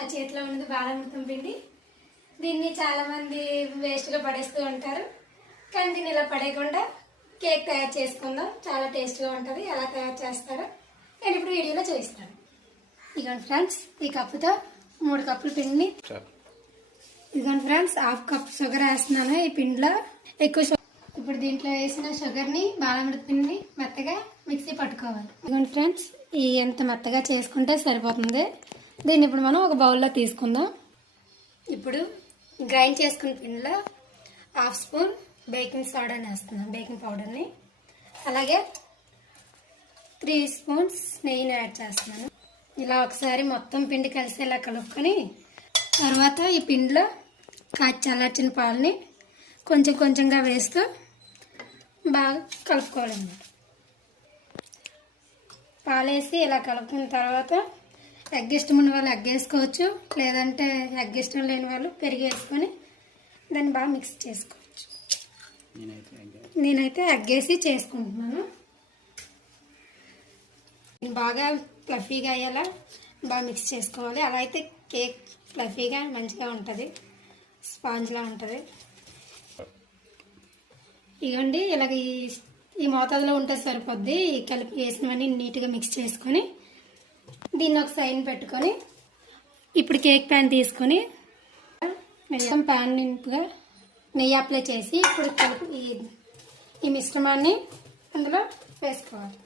నా చేతిలో ఉన్నది బాలామృతం పిండి. దీన్ని చాలామంది వేస్ట్గా పడేస్తూ ఉంటారు, కానీ దీన్ని ఇలా పడేయకుండా కేక్ తయారు చేసుకుందాం. చాలా టేస్ట్గా ఉంటుంది. ఎలా తయారు చేస్తారో నేను ఇప్పుడు వీడియోలో చూపిస్తాను. ఇదిగోండి ఫ్రెండ్స్, ఈ కప్పుతో 3 కప్పుల పిండిని, ఇదిగోండి ఫ్రెండ్స్, 1/2 కప్ షుగర్ వేస్తున్నాను. ఈ పిండిలో ఎక్కువ ఇప్పుడు దీంట్లో వేసిన షుగర్ని బాలామృత పిండిని మెత్తగా మిక్సీ పట్టుకోవాలి. ఇదిగోండి ఫ్రెండ్స్, ఈ ఎంత మెత్తగా చేసుకుంటే సరిపోతుంది. దీన్ని ఇప్పుడు మనం ఒక బౌల్లో తీసుకుందాం. ఇప్పుడు గ్రైండ్ చేసుకున్న పిండిలో 1/2 స్పూన్ బేకింగ్ సోడాని వేస్తున్నాం, బేకింగ్ పౌడర్ని. అలాగే 3 స్పూన్స్ నెయ్యిని యాడ్ చేస్తున్నాను. ఇలా ఒకసారి మొత్తం పిండి కలిసేలా కలుపుకొని తర్వాత ఈ పిండిలో చల్లార్చిన పాలని కొంచెం కొంచెంగా వేస్తూ బాగా కలుపుకోవాలన్నమాట. పాలేసి ఇలా కలుపుకున్న తర్వాత ఎగ్ ఇష్టం ఉన్న వాళ్ళు ఎగ్ వేసుకోవచ్చు, లేదంటే ఎగ్ ఇష్టం లేని వాళ్ళు పెరుగు వేసుకొని దాన్ని బాగా మిక్స్ చేసుకోవచ్చు. నేనైతే ఎగ్ వేసి చేసుకుంటున్నాను. బాగా ఫ్లఫీగా అయ్యేలా బాగా మిక్స్ చేసుకోవాలి. అలా అయితే కేక్ ఫ్లఫీగా మంచిగా ఉంటుంది, స్పాంజ్లా ఉంటుంది. ఇవ్వండి, ఇలాగ ఈ మోతాదులో ఉంటే సరిపోద్ది. కలిపి వేసినవన్నీ నీట్గా మిక్స్ చేసుకొని దీన్ని ఒక సైడ్ పెట్టుకొని ఇప్పుడు కేక్ ప్యాన్ తీసుకొని మొత్తం ప్యాన్ నింపుగా నెయ్యి అప్లై చేసి ఇప్పుడు కలిపి ఈ మిశ్రమాన్ని అందులో వేసుకోవాలి.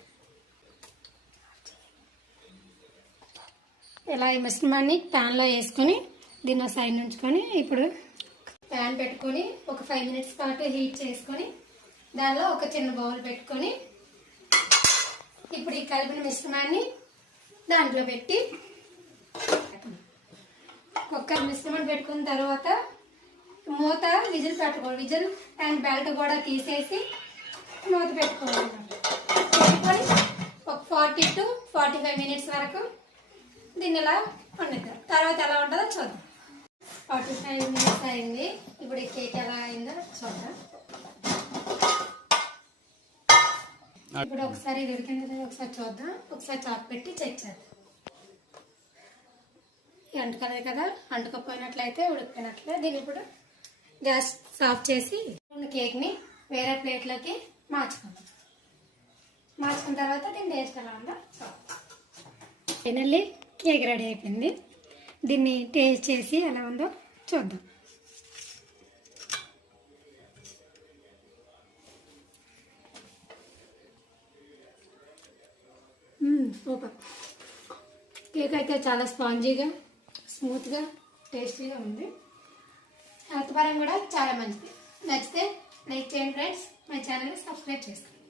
ఇలా ఈ మిశ్రమాన్ని ప్యాన్లో వేసుకొని దీన్ని సైడ్ ఉంచుకొని ఇప్పుడు ప్యాన్ పెట్టుకొని ఒక 5 మినిట్స్ పాటు హీట్ చేసుకొని దానిలో ఒక చిన్న బౌల్ పెట్టుకొని ఇప్పుడు ఈ కలిపిన మిశ్రమాన్ని దాంట్లో పెట్టి ఒక మిశ్రమం పెట్టుకున్న తర్వాత మూత విజిల్ పెట్టుకోవాలి. విజిల్ అండ్ బెల్ట్ కూడా తీసేసి మూత పెట్టుకోవాలి. పెట్టుకొని ఒక 40 to 45 మినిట్స్ వరకు దీన్ని ఇలా వండుతారు. తర్వాత ఎలా ఉంటుందో చూద్దాం. 45 మినిట్స్ అయింది. ఇప్పుడు ఈ కేక్ ఎలా అయిందో చూద్దాం. ఇప్పుడు ఒకసారి ఇది ఉడికింది, ఒకసారి చూద్దాం. ఒకసారి చాకు పెట్టి చెక్ చేద్దాం. అంటుకలేదు కదా, అంటుకపోయినట్లయితే ఉడికిపోయినట్లే. దీన్ని ఇప్పుడు గ్యాస్ ఆఫ్ చేసి కేక్ని వేరే ప్లేట్లోకి మార్చుకుందాం. మార్చుకున్న తర్వాత దీన్ని టేస్ట్ ఎలా ఉందో చూద్దాం. ఫైనల్లీ కేక్ రెడీ అయిపోయింది. దీన్ని టేస్ట్ చేసి ఎలా ఉందో చూద్దాం. సూపర్. కేక్ అయితే చాలా స్పాంజీగా, స్మూత్గా, టేస్టీగా ఉంది. హెల్త్ పరంగా కూడా చాలా మంచిది. నచ్చితే లైక్ చేయండి ఫ్రెండ్స్. మై ఛానల్ని సబ్స్క్రైబ్ చేసుకోండి.